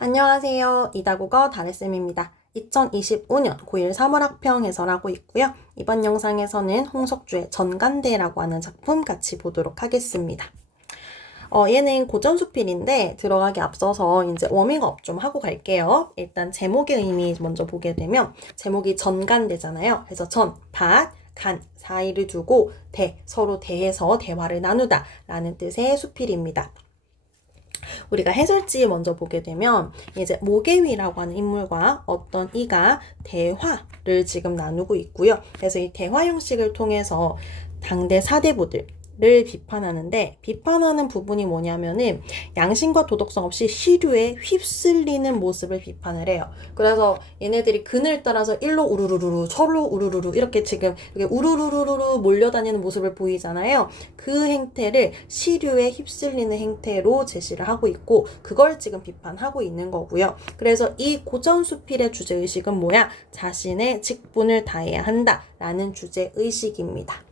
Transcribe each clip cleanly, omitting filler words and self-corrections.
안녕하세요. 이다국어 다래쌤입니다. 2025년 고1 3월학평 해설하고 있고요. 이번 영상에서는 홍석주의 전간대라고 하는 작품 같이 보도록 하겠습니다. 얘는 고전수필인데 들어가기 앞서서 이제 워밍업 좀 하고 갈게요. 일단 제목의 의미 먼저 보게 되면 제목이 전간대잖아요. 그래서 전, 밭, 간 사이를 두고 대, 서로 대해서 대화를 나누다 라는 뜻의 수필입니다. 우리가 해설지 먼저 보게 되면 이제 모계위라고 하는 인물과 어떤 이가 대화를 지금 나누고 있고요. 그래서 이 대화 형식을 통해서 당대 사대부들 를 비판하는데 비판하는 부분이 뭐냐면은 양심과 도덕성 없이 시류에 휩쓸리는 모습을 비판을 해요. 그래서 얘네들이 그늘 따라서 일로 우르르르 저로 우르르르 이렇게 지금 우르르르르 몰려다니는 모습을 보이잖아요. 그 행태를 시류에 휩쓸리는 행태로 제시를 하고 있고 그걸 지금 비판하고 있는 거고요. 그래서 이 고전수필의 주제의식은 뭐야? 자신의 직분을 다해야 한다 라는 주제의식입니다.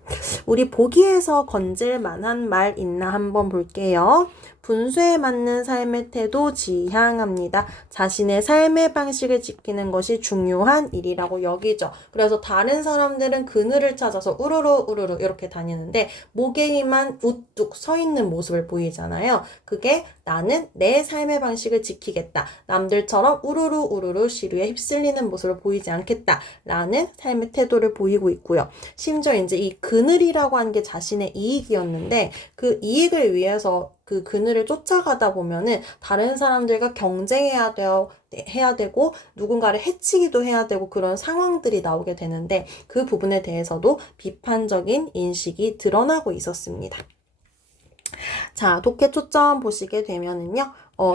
우리 보기에서 건질 만한 말 있나 한번 볼게요. 분수에 맞는 삶의 태도 지향합니다. 자신의 삶의 방식을 지키는 것이 중요한 일이라고 여기죠. 그래서 다른 사람들은 그늘을 찾아서 우르르 우르르 이렇게 다니는데 모계위만 우뚝 서 있는 모습을 보이잖아요. 그게 나는 내 삶의 방식을 지키겠다. 남들처럼 우르르 우르르 시류에 휩쓸리는 모습을 보이지 않겠다. 라는 삶의 태도를 보이고 있고요. 심지어 이제 이 그늘이라고 하는 게 자신의 이익이었는데 그 이익을 위해서 그 그늘을 쫓아가다 보면은 다른 사람들과 경쟁해야 되고 누군가를 해치기도 해야 되고 그런 상황들이 나오게 되는데 그 부분에 대해서도 비판적인 인식이 드러나고 있었습니다. 자, 독해 초점 보시게 되면은요,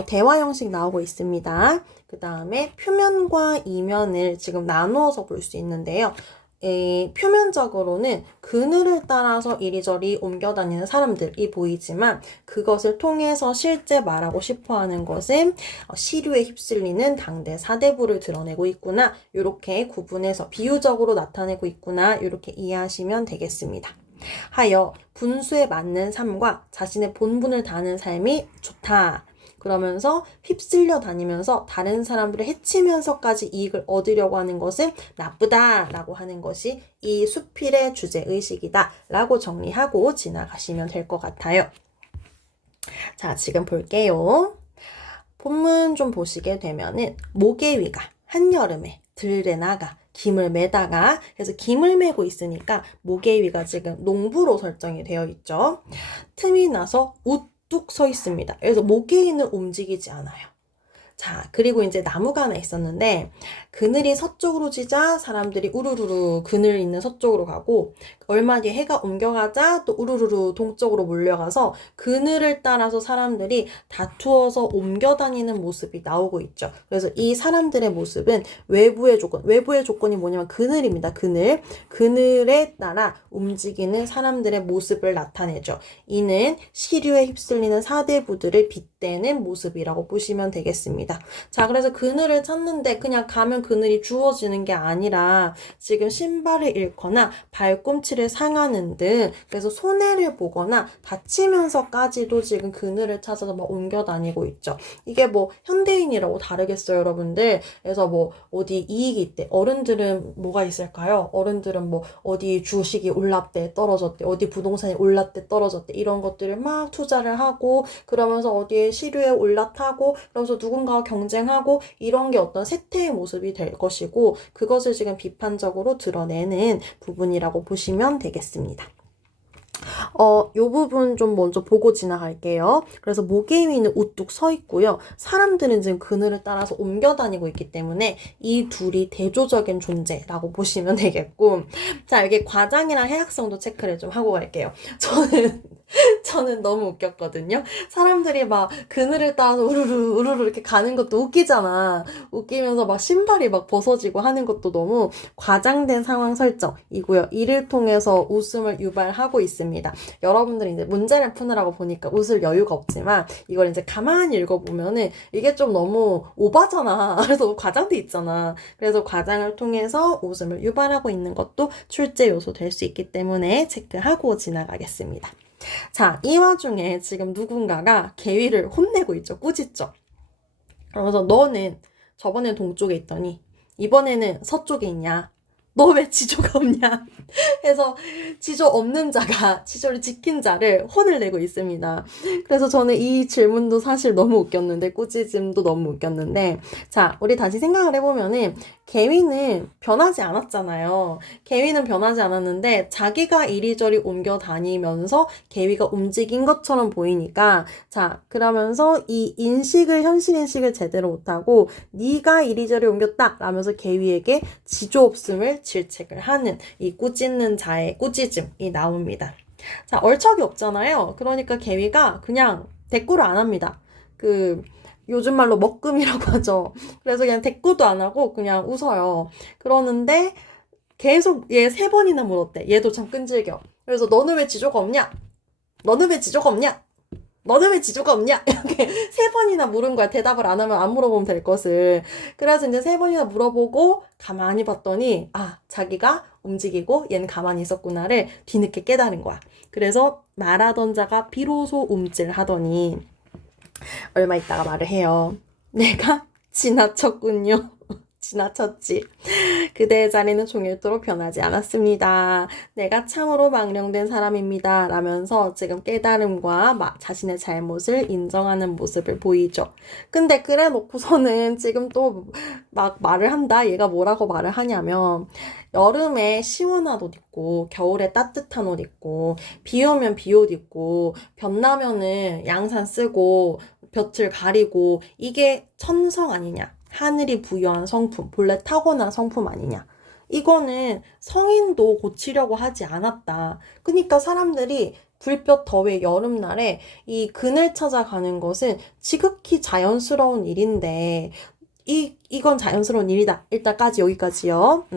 대화 형식 나오고 있습니다. 그 다음에 표면과 이면을 지금 나누어서 볼 수 있는데요. 표면적으로는 그늘을 따라서 이리저리 옮겨다니는 사람들이 보이지만 그것을 통해서 실제 말하고 싶어하는 것은 시류에 휩쓸리는 당대 사대부를 드러내고 있구나 이렇게 구분해서 비유적으로 나타내고 있구나 이렇게 이해하시면 되겠습니다. 하여 분수에 맞는 삶과 자신의 본분을 다하는 삶이 좋다. 그러면서 휩쓸려 다니면서 다른 사람들을 해치면서까지 이익을 얻으려고 하는 것은 나쁘다라고 하는 것이 이 수필의 주제의식이다 라고 정리하고 지나가시면 될 것 같아요. 자, 지금 볼게요. 본문 좀 보시게 되면은 모계위가 한여름에 들에 나가 김을 매다가 그래서 김을 매고 있으니까 모계위가 지금 농부로 설정이 되어 있죠. 틈이 나서 우뚝 서 있습니다. 그래서 모계위는 움직이지 않아요. 자, 그리고 이제 나무가 하나 있었는데 그늘이 서쪽으로 지자 사람들이 우르르르 그늘 있는 서쪽으로 가고 얼마 뒤에 해가 옮겨가자 또 우르르르 동쪽으로 몰려가서 그늘을 따라서 사람들이 다투어서 옮겨다니는 모습이 나오고 있죠. 그래서 이 사람들의 모습은 외부의 조건이 뭐냐면 그늘입니다. 그늘에 따라 움직이는 사람들의 모습을 나타내죠. 이는 시류에 휩쓸리는 사대부들을 빗대는 모습이라고 보시면 되겠습니다. 자, 그래서 그늘을 찾는데 그냥 가면 그늘이 주어지는 게 아니라 지금 신발을 잃거나 발꿈치를 상하는 등 그래서 손해를 보거나 다치면서까지도 지금 그늘을 찾아서 막 옮겨 다니고 있죠. 이게 뭐 현대인이라고 다르겠어요, 여러분들. 그래서 뭐 어디 이익이 있대. 어른들은 뭐가 있을까요? 어른들은 뭐 어디 주식이 올랐대, 떨어졌대, 어디 부동산이 올랐대, 떨어졌대 이런 것들을 막 투자를 하고 그러면서 어디에 시류에 올라타고 그러면서 누군가와 경쟁하고 이런 게 어떤 세태의 모습이 될 것이고 그것을 지금 비판적으로 드러내는 부분이라고 보시면 되겠습니다. 요 부분 좀 먼저 보고 지나갈게요. 그래서 모계위는 우뚝 서 있고요. 사람들은 지금 그늘을 따라서 옮겨 다니고 있기 때문에 이 둘이 대조적인 존재라고 보시면 되겠고 자, 여기 과장이랑 해학성도 체크를 좀 하고 갈게요. 저는 너무 웃겼거든요. 사람들이 막 그늘을 따라서 우르르 이렇게 가는 것도 웃기잖아. 웃기면서 막 신발이 막 벗어지고 하는 것도 너무 과장된 상황 설정이고요. 이를 통해서 웃음을 유발하고 있습니다. 여러분들이 이제 문제를 푸느라고 보니까 웃을 여유가 없지만 이걸 이제 가만히 읽어보면은 이게 좀 너무 오바잖아. 그래서 과장돼 있잖아. 그래서 과장을 통해서 웃음을 유발하고 있는 것도 출제 요소 될 수 있기 때문에 체크하고 지나가겠습니다. 자, 이 와중에 지금 누군가가 개위를 혼내고 있죠. 꾸짖죠. 그러면서 너는 저번엔 동쪽에 있더니 이번에는 서쪽에 있냐? 너 왜 지조가 없냐? 해서 지조 없는 자가 지조를 지킨 자를 혼을 내고 있습니다. 그래서 저는 이 질문도 사실 너무 웃겼는데, 꾸짖음도 너무 웃겼는데, 자, 우리 다시 생각을 해보면은, 개위는 변하지 않았잖아요. 개위는 변하지 않았는데, 자기가 이리저리 옮겨 다니면서 개위가 움직인 것처럼 보이니까, 자, 그러면서 이 현실 인식을 제대로 못하고, 네가 이리저리 옮겼다 라면서 개위에게 지조 없음을 질책을 하는 이 꾸짖는 자의 꾸짖음이 나옵니다. 자, 얼척이 없잖아요. 그러니까 개위가 그냥 대꾸를 안 합니다. 요즘 말로 먹금이라고 하죠. 그래서 그냥 대꾸도 안 하고 그냥 웃어요. 그러는데 계속 얘 3번이나 물었대. 얘도 참 끈질겨. 그래서 너는 왜 지조가 없냐? 너는 왜 지조가 없냐? 너는 왜 지조가 없냐? 이렇게 3번이나 물은 거야. 대답을 안 하면 안 물어보면 될 것을. 그래서 이제 3번이나 물어보고 가만히 봤더니, 아, 자기가 움직이고 얘는 가만히 있었구나를 뒤늦게 깨달은 거야. 그래서 말하던 자가 비로소 움찔하더니 얼마 있다가 말을 해요. 내가 지나쳤군요. 지나쳤지. 그대의 자리는 종일토록 변하지 않았습니다. 내가 참으로 망령된 사람입니다. 라면서 지금 깨달음과 자신의 잘못을 인정하는 모습을 보이죠. 근데 그래 놓고서는 지금 또 막 말을 한다. 얘가 뭐라고 말을 하냐면, 여름에 시원한 옷 입고 겨울에 따뜻한 옷 입고 비 오면 비옷 입고 볕 나면은 양산 쓰고 볕을 가리고, 이게 천성 아니냐? 하늘이 부여한 성품, 본래 타고난 성품 아니냐? 이거는 성인도 고치려고 하지 않았다. 그러니까 사람들이 불볕 더위 여름날에 이 그늘 찾아가는 것은 지극히 자연스러운 일인데, 이건 자연스러운 일이다. 일단까지 여기까지요.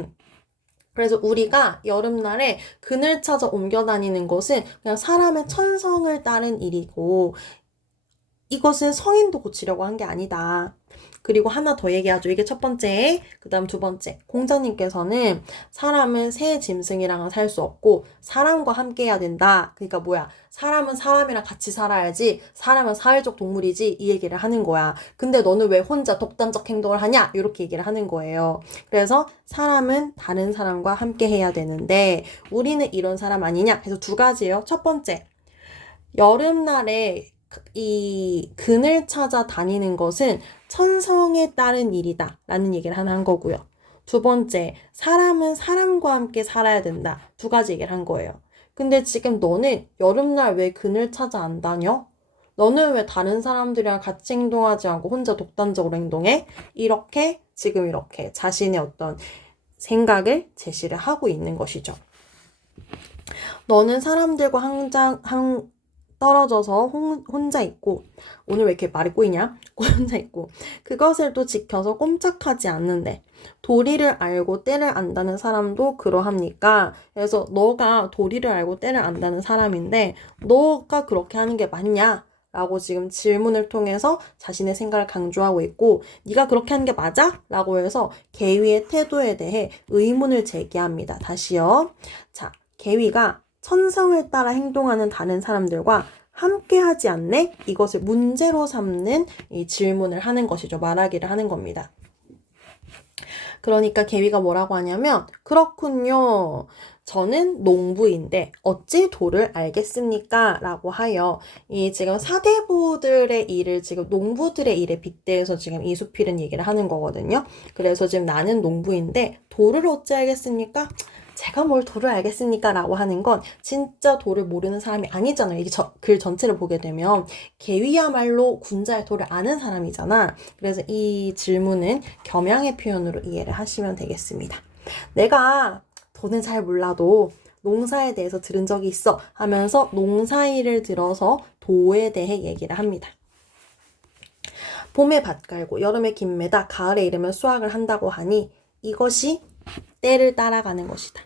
그래서 우리가 여름날에 그늘 찾아 옮겨 다니는 것은 그냥 사람의 천성을 따른 일이고, 이것은 성인도 고치려고 한 게 아니다. 그리고 하나 더 얘기하죠. 이게 첫 번째, 그 다음 두 번째. 공자님께서는 사람은 새 짐승이랑은 살 수 없고 사람과 함께 해야 된다. 그러니까 뭐야? 사람은 사람이랑 같이 살아야지, 사람은 사회적 동물이지, 이 얘기를 하는 거야. 근데 너는 왜 혼자 독단적 행동을 하냐? 이렇게 얘기를 하는 거예요. 그래서 사람은 다른 사람과 함께 해야 되는데 우리는 이런 사람 아니냐? 그래서 두 가지예요. 첫 번째, 여름날에 이 그늘 찾아 다니는 것은 천성에 따른 일이다 라는 얘기를 하나 한 거고요. 두 번째, 사람은 사람과 함께 살아야 된다. 두 가지 얘기를 한 거예요. 근데 지금 너는 여름날 왜 그늘 찾아 안 다녀? 너는 왜 다른 사람들이랑 같이 행동하지 않고 혼자 독단적으로 행동해? 이렇게 지금 이렇게 자신의 어떤 생각을 제시를 하고 있는 것이죠. 너는 사람들과 떨어져서 혼자 있고, 오늘 왜 이렇게 말이 꼬이냐? 혼자 있고, 그것을 또 지켜서 꼼짝하지 않는데, 도리를 알고 때를 안다는 사람도 그러합니까? 그래서 너가 도리를 알고 때를 안다는 사람인데 너가 그렇게 하는 게 맞냐? 라고 지금 질문을 통해서 자신의 생각을 강조하고 있고, 네가 그렇게 하는 게 맞아? 라고 해서 개위의 태도에 대해 의문을 제기합니다. 다시요. 자, 개위가 천성을 따라 행동하는 다른 사람들과 함께 하지 않네? 이것을 문제로 삼는 이 질문을 하는 것이죠. 말하기를 하는 겁니다. 그러니까 개위가 뭐라고 하냐면, 그렇군요. 저는 농부인데 어찌 도를 알겠습니까? 라고 하여 이 지금 사대부들의 일을 지금 농부들의 일에 빗대서 지금 이수필은 얘기를 하는 거거든요. 그래서 지금 나는 농부인데 도를 어찌 알겠습니까? 제가 뭘 도를 알겠습니까? 라고 하는 건 진짜 도를 모르는 사람이 아니잖아요. 이게 글 전체를 보게 되면 개위야말로 군자의 도를 아는 사람이잖아. 그래서 이 질문은 겸양의 표현으로 이해를 하시면 되겠습니다. 내가 도는 잘 몰라도 농사에 대해서 들은 적이 있어 하면서 농사일을 들어서 도에 대해 얘기를 합니다. 봄에 밭 갈고 여름에 김 매다 가을에 이르면 수확을 한다고 하니 이것이 때를 따라가는 것이다.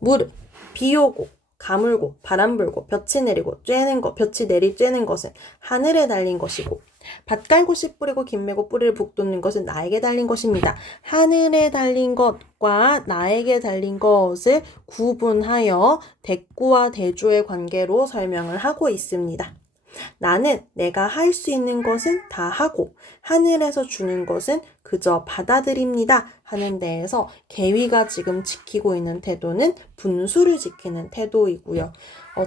무릇 비 오고 가물고 바람 불고 볕이 내리고 쬐는 것, 볕이 내리 쬐는 것은 하늘에 달린 것이고, 밭 깔고 씨 뿌리고 김 매고 뿌리를 북돋는 것은 나에게 달린 것입니다. 하늘에 달린 것과 나에게 달린 것을 구분하여 대꾸와 대조의 관계로 설명을 하고 있습니다. 나는 내가 할 수 있는 것은 다 하고 하늘에서 주는 것은 그저 받아들입니다 하는 데에서 개위가 지금 지키고 있는 태도는 분수를 지키는 태도이고요.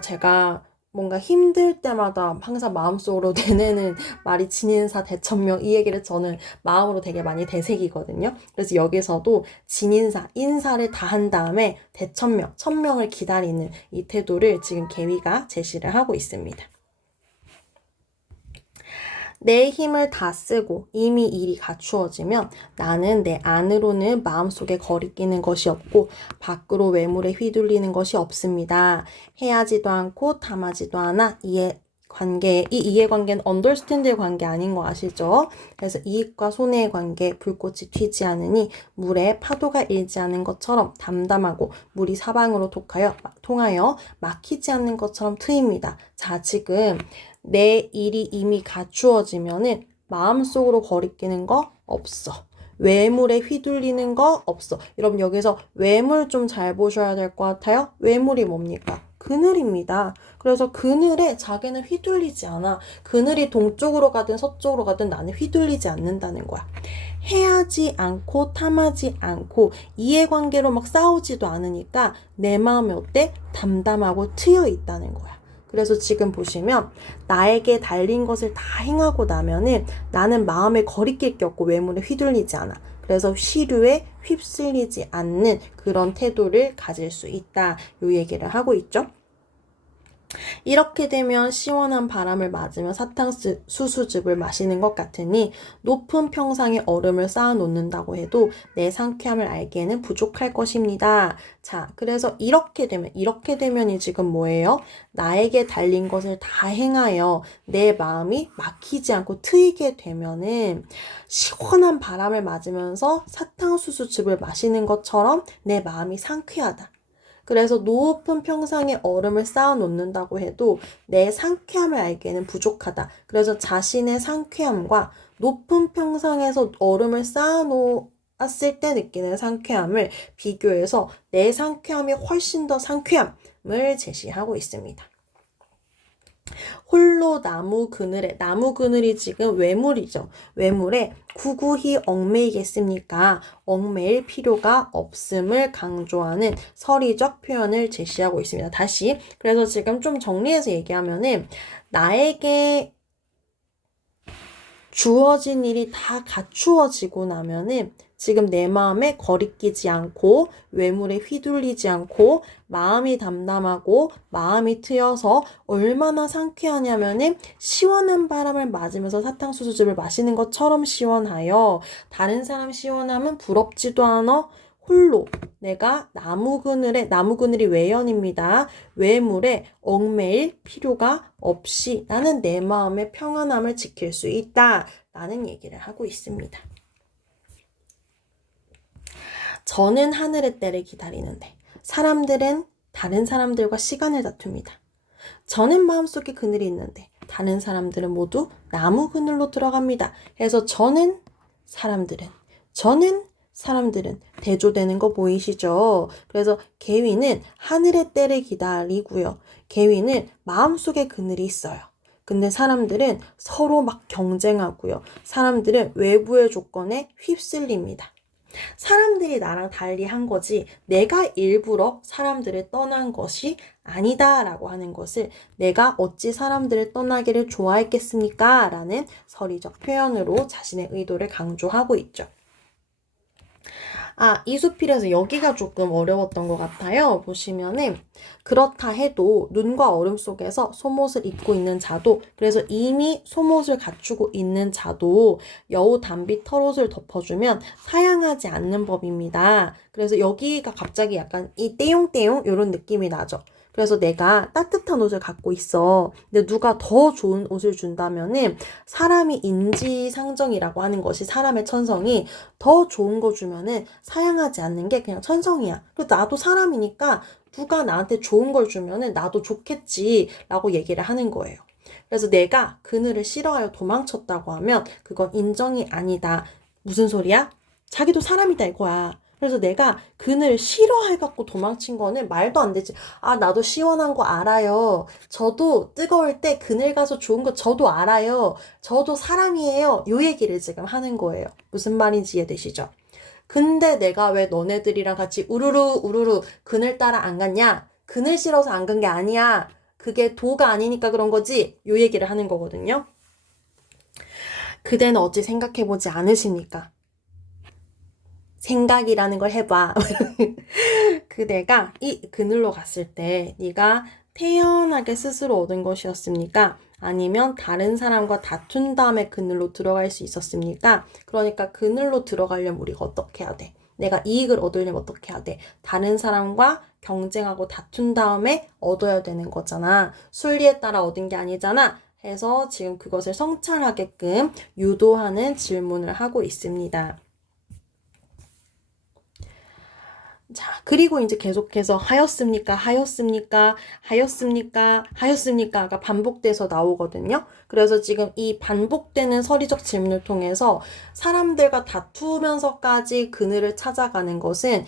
제가 뭔가 힘들 때마다 항상 마음속으로 내내는 말이 진인사 대천명, 이 얘기를 저는 마음으로 되게 많이 되새기거든요. 그래서 여기서도 진인사, 인사를 다 한 다음에 대천명, 천명을 기다리는 이 태도를 지금 개위가 제시를 하고 있습니다. 내 힘을 다 쓰고 이미 일이 갖추어지면 나는 내 안으로는 마음속에 거리끼는 것이 없고 밖으로 외물에 휘둘리는 것이 없습니다. 해하지도 않고 탐하지도 않아. 이 이해관계는 understand의 관계 아닌 거 아시죠? 그래서 이익과 손해의 관계, 불꽃이 튀지 않으니 물에 파도가 일지 않은 것처럼 담담하고 물이 사방으로 통하여 막히지 않는 것처럼 트입니다. 자, 지금 내 일이 이미 갖추어지면은 마음속으로 거리끼는 거 없어. 외물에 휘둘리는 거 없어. 여러분 여기서 외물 좀 잘 보셔야 될 것 같아요. 외물이 뭡니까? 그늘입니다. 그래서 그늘에 자기는 휘둘리지 않아. 그늘이 동쪽으로 가든 서쪽으로 가든 나는 휘둘리지 않는다는 거야. 해하지 않고 탐하지 않고 이해관계로 막 싸우지도 않으니까 내 마음이 어때? 담담하고 트여 있다는 거야. 그래서 지금 보시면 나에게 달린 것을 다 행하고 나면은 나는 마음에 거리낄 게 없고 외물에 휘둘리지 않아. 그래서 시류에 휩쓸리지 않는 그런 태도를 가질 수 있다. 요 얘기를 하고 있죠. 이렇게 되면 시원한 바람을 맞으며 사탕수수즙을 마시는 것 같으니 높은 평상에 얼음을 쌓아 놓는다고 해도 내 상쾌함을 알기에는 부족할 것입니다. 자, 그래서 이렇게 되면이 지금 뭐예요? 나에게 달린 것을 다 행하여 내 마음이 막히지 않고 트이게 되면은 시원한 바람을 맞으면서 사탕수수즙을 마시는 것처럼 내 마음이 상쾌하다. 그래서 높은 평상에 얼음을 쌓아 놓는다고 해도 내 상쾌함을 알기에는 부족하다. 그래서 자신의 상쾌함과 높은 평상에서 얼음을 쌓아 놓았을 때 느끼는 상쾌함을 비교해서 내 상쾌함이 훨씬 더 상쾌함을 제시하고 있습니다. 홀로 나무 그늘이 지금 외물이죠. 외물에 구구히 얽매이겠습니까? 얽매일 필요가 없음을 강조하는 서리적 표현을 제시하고 있습니다. 다시, 그래서 지금 좀 정리해서 얘기하면은 나에게 주어진 일이 다 갖추어지고 나면은 지금 내 마음에 거리끼지 않고 외물에 휘둘리지 않고 마음이 담담하고 마음이 트여서 얼마나 상쾌하냐면은 시원한 바람을 맞으면서 사탕수수즙을 마시는 것처럼 시원하여 다른 사람 시원함은 부럽지도 않아. 홀로 내가 나무 그늘이 외연입니다. 외물에 얽매일 필요가 없이 나는 내 마음의 평안함을 지킬 수 있다. 라는 얘기를 하고 있습니다. 저는 하늘의 때를 기다리는데 사람들은 다른 사람들과 시간을 다툽니다. 저는 마음속에 그늘이 있는데 다른 사람들은 모두 나무 그늘로 들어갑니다. 그래서 저는 사람들은 대조되는 거 보이시죠? 그래서 개위는 하늘의 때를 기다리고요. 개위는 마음속에 그늘이 있어요. 근데 사람들은 서로 막 경쟁하고요. 사람들은 외부의 조건에 휩쓸립니다. 사람들이 나랑 달리 한 거지 내가 일부러 사람들을 떠난 것이 아니다 라고 하는 것을 내가 어찌 사람들을 떠나기를 좋아했겠습니까? 라는 서리적 표현으로 자신의 의도를 강조하고 있죠. 이수필에서 여기가 조금 어려웠던 것 같아요. 보시면은 그렇다 해도 눈과 얼음 속에서 솜옷을 입고 있는 자도 그래서 이미 솜옷을 갖추고 있는 자도 여우 담비 털옷을 덮어주면 사양하지 않는 법입니다. 그래서 여기가 갑자기 약간 이 떼용떼용 이런 느낌이 나죠. 그래서 내가 따뜻한 옷을 갖고 있어. 근데 누가 더 좋은 옷을 준다면은 사람이 인지상정이라고 하는 것이 사람의 천성이 더 좋은 거 주면은 사양하지 않는 게 그냥 천성이야. 그리고 나도 사람이니까 누가 나한테 좋은 걸 주면은 나도 좋겠지 라고 얘기를 하는 거예요. 그래서 내가 그늘을 싫어하여 도망쳤다고 하면 그건 인정이 아니다. 무슨 소리야? 자기도 사람이다 이거야. 그래서 내가 그늘 싫어해갖고 도망친 거는 말도 안 되지. 아, 나도 시원한 거 알아요. 저도 뜨거울 때 그늘 가서 좋은 거 저도 알아요. 저도 사람이에요. 요 얘기를 지금 하는 거예요. 무슨 말인지 이해되시죠? 근데 내가 왜 너네들이랑 같이 우르르 우르르 그늘 따라 안 갔냐? 그늘 싫어서 안 간 게 아니야. 그게 도가 아니니까 그런 거지. 요 얘기를 하는 거거든요. 그대는 어찌 생각해보지 않으십니까? 생각이라는 걸 해봐. 그대가 이 그늘로 갔을 때 네가 태연하게 스스로 얻은 것이었습니까? 아니면 다른 사람과 다툰 다음에 그늘로 들어갈 수 있었습니까? 그러니까 그늘로 들어가려면 우리가 어떻게 해야 돼? 내가 이익을 얻으려면 어떻게 해야 돼? 다른 사람과 경쟁하고 다툰 다음에 얻어야 되는 거잖아. 순리에 따라 얻은 게 아니잖아. 해서 지금 그것을 성찰하게끔 유도하는 질문을 하고 있습니다. 자, 그리고 이제 계속해서 하였습니까? 하였습니까? 하였습니까? 하였습니까?가 반복돼서 나오거든요. 그래서 지금 이 반복되는 서리적 질문을 통해서 사람들과 다투면서까지 그늘을 찾아가는 것은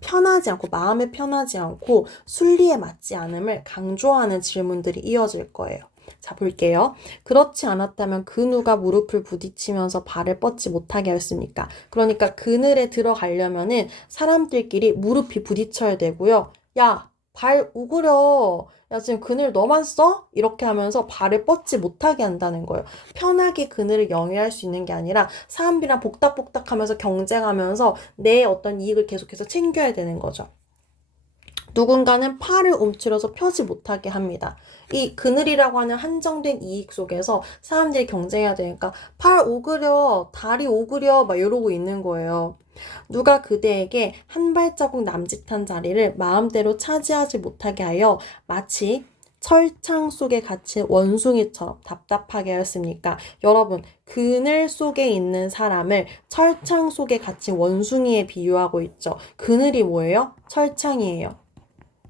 편하지 않고, 마음에 편하지 않고 순리에 맞지 않음을 강조하는 질문들이 이어질 거예요. 자, 볼게요. 그렇지 않았다면 그 누가 무릎을 부딪히면서 발을 뻗지 못하게 하였습니까? 그러니까 그늘에 들어가려면은 사람들끼리 무릎이 부딪혀야 되고요. 야, 발 우그려. 야, 지금 그늘 너만 써? 이렇게 하면서 발을 뻗지 못하게 한다는 거예요. 편하게 그늘을 영위할 수 있는 게 아니라 사람들이랑 복닥복닥 하면서 경쟁하면서 내 어떤 이익을 계속해서 챙겨야 되는 거죠. 누군가는 팔을 움츠려서 펴지 못하게 합니다. 이 그늘이라고 하는 한정된 이익 속에서 사람들이 경쟁해야 되니까 팔 오그려, 다리 오그려 막 이러고 있는 거예요. 누가 그대에게 한 발자국 남짓한 자리를 마음대로 차지하지 못하게 하여 마치 철창 속에 갇힌 원숭이처럼 답답하게 하였습니까? 여러분, 그늘 속에 있는 사람을 철창 속에 갇힌 원숭이에 비유하고 있죠. 그늘이 뭐예요? 철창이에요.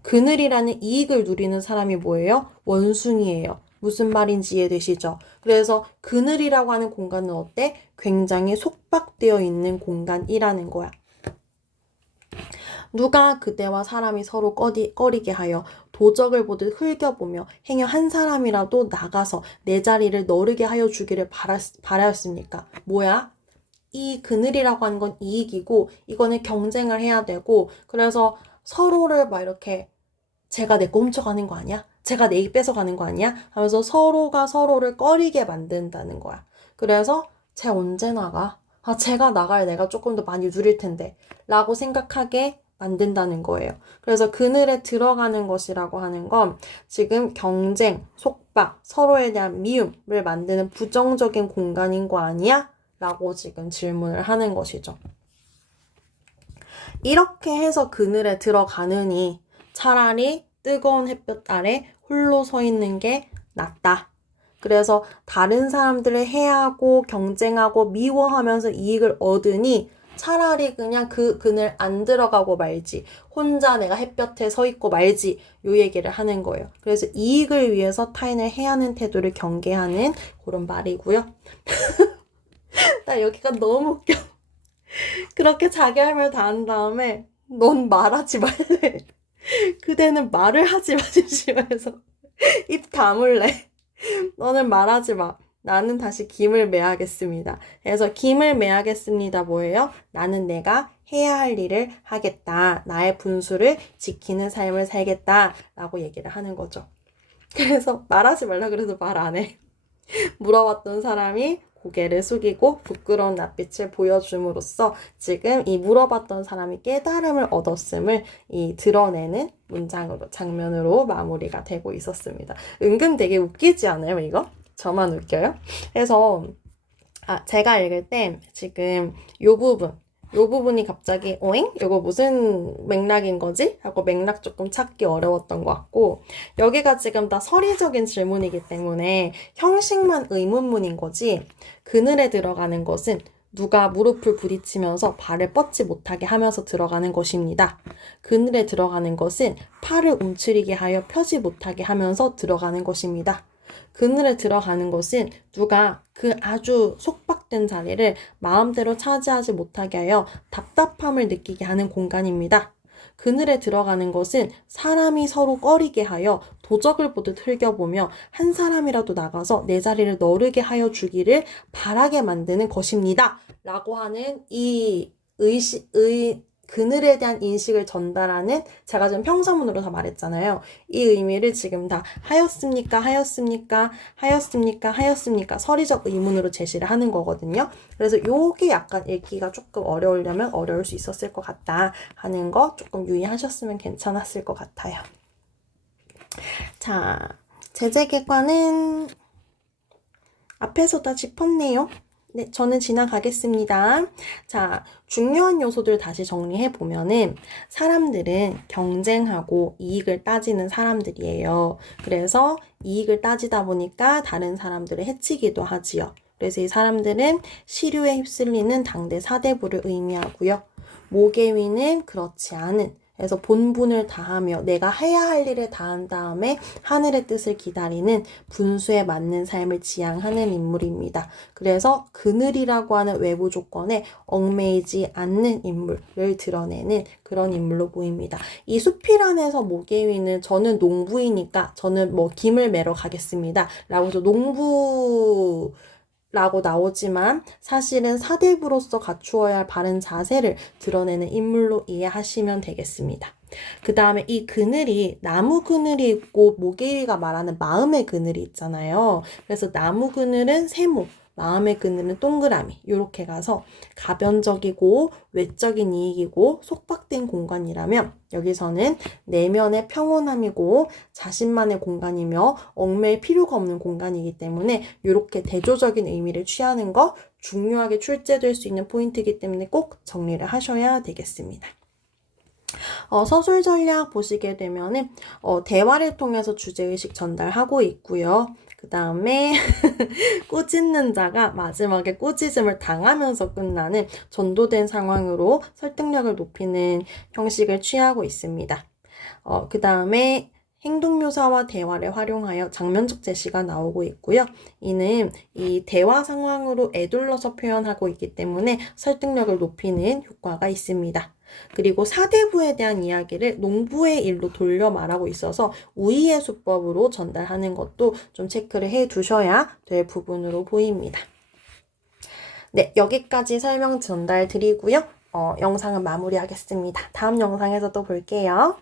그늘이라는 이익을 누리는 사람이 뭐예요? 원숭이에요. 무슨 말인지 이해되시죠? 그래서 그늘이라고 하는 공간은 어때? 굉장히 속박되어 있는 공간이라는 거야. 누가 그대와 사람이 서로 꺼리게 하여 도적을 보듯 흘겨보며 행여 한 사람이라도 나가서 내 자리를 너르게 하여 주기를 바라였습니까? 뭐야? 이 그늘이라고 하는 건 이익이고 이거는 경쟁을 해야 되고 그래서 서로를 막 이렇게 제가 내 거 훔쳐가는 거 아니야? 제가 내 입 뺏어가는 거 아니야? 하면서 서로가 서로를 꺼리게 만든다는 거야. 그래서 쟤 언제 나가? 아, 제가 나가야 내가 조금 더 많이 누릴 텐데 라고 생각하게 만든다는 거예요. 그래서 그늘에 들어가는 것이라고 하는 건 지금 경쟁, 속박, 서로에 대한 미움을 만드는 부정적인 공간인 거 아니야? 라고 지금 질문을 하는 것이죠. 이렇게 해서 그늘에 들어가느니 차라리 뜨거운 햇볕 아래 홀로 서 있는 게 낫다. 그래서 다른 사람들을 해하고 경쟁하고 미워하면서 이익을 얻으니 차라리 그냥 그 그늘 안 들어가고 말지. 혼자 내가 햇볕에 서 있고 말지. 요 얘기를 하는 거예요. 그래서 이익을 위해서 타인을 해하는 태도를 경계하는 그런 말이고요. 나 여기가 너무 웃겨. 그렇게 자기 할 말 다 한 다음에 넌 말하지 말래. 그대는 말을 하지 마. 심심해서 입 다물래. 너는 말하지 마. 나는 다시 김을 매하겠습니다. 그래서 김을 매하겠습니다. 뭐예요? 나는 내가 해야 할 일을 하겠다. 나의 분수를 지키는 삶을 살겠다. 라고 얘기를 하는 거죠. 그래서 말하지 말라 그래도 말 안 해. 물어봤던 사람이 고개를 숙이고 부끄러운 낯빛을 보여줌으로써 지금 이 물어봤던 사람이 깨달음을 얻었음을 이 드러내는 문장으로, 장면으로 마무리가 되고 있었습니다. 은근 되게 웃기지 않아요, 이거? 저만 웃겨요? 그래서 제가 읽을 때 지금 요 부분이 갑자기 오잉? 이거 무슨 맥락인 거지? 하고 맥락 조금 찾기 어려웠던 것 같고 여기가 지금 다 서리적인 질문이기 때문에 형식만 의문문인 거지 그늘에 들어가는 것은 누가 무릎을 부딪히면서 발을 뻗지 못하게 하면서 들어가는 것입니다. 그늘에 들어가는 것은 팔을 움츠리게 하여 펴지 못하게 하면서 들어가는 것입니다. 그늘에 들어가는 것은 누가 그 아주 속박된 자리를 마음대로 차지하지 못하게 하여 답답함을 느끼게 하는 공간입니다. 그늘에 들어가는 것은 사람이 서로 꺼리게 하여 도적을 보듯 흘겨보며 한 사람이라도 나가서 내 자리를 너르게 하여 주기를 바라게 만드는 것입니다. 라고 하는 이 그늘에 대한 인식을 전달하는, 제가 지금 평서문으로 다 말했잖아요. 이 의미를 지금 다 하였습니까? 서리적 의문으로 제시를 하는 거거든요. 그래서 요게 약간 읽기가 조금 어려우려면 어려울 수 있었을 것 같다 하는 거 조금 유의하셨으면 괜찮았을 것 같아요. 자, 제재객관은 앞에서 다 짚었네요. 네, 저는 지나가겠습니다. 자, 중요한 요소들 다시 정리해 보면은 사람들은 경쟁하고 이익을 따지는 사람들이에요. 그래서 이익을 따지다 보니까 다른 사람들을 해치기도 하지요. 그래서 이 사람들은 시류에 휩쓸리는 당대 사대부를 의미하고요. 모계위는 그렇지 않은, 그래서 본분을 다하며 내가 해야 할 일을 다한 다음에 하늘의 뜻을 기다리는 분수에 맞는 삶을 지향하는 인물입니다. 그래서 그늘이라고 하는 외부 조건에 얽매이지 않는 인물을 드러내는 그런 인물로 보입니다. 이 수필안에서 모계위는 저는 농부이니까 저는 뭐 김을 매러 가겠습니다. 라고 해서 농부 라고 나오지만 사실은 사대부로서 갖추어야 할 바른 자세를 드러내는 인물로 이해하시면 되겠습니다. 그 다음에 이 그늘이 나무 그늘이 있고 모계위가 말하는 마음의 그늘이 있잖아요. 그래서 나무 그늘은 세모, 마음의 그늘은 동그라미, 이렇게 가서 가변적이고 외적인 이익이고 속박된 공간이라면 여기서는 내면의 평온함이고 자신만의 공간이며 얽매일 필요가 없는 공간이기 때문에 이렇게 대조적인 의미를 취하는 거 중요하게 출제될 수 있는 포인트이기 때문에 꼭 정리를 하셔야 되겠습니다. 서술 전략 보시게 되면은 대화를 통해서 주제의식 전달하고 있고요. 그 다음에 꾸짖는 자가 마지막에 꾸짖음을 당하면서 끝나는 전도된 상황으로 설득력을 높이는 형식을 취하고 있습니다. 그 다음에 행동묘사와 대화를 활용하여 장면적 제시가 나오고 있고요. 이는 이 대화 상황으로 에둘러서 표현하고 있기 때문에 설득력을 높이는 효과가 있습니다. 그리고 사대부에 대한 이야기를 농부의 일로 돌려 말하고 있어서 우의의 수법으로 전달하는 것도 좀 체크를 해 두셔야 될 부분으로 보입니다. 네, 여기까지 설명 전달 드리고요. 영상은 마무리하겠습니다. 다음 영상에서 또 볼게요.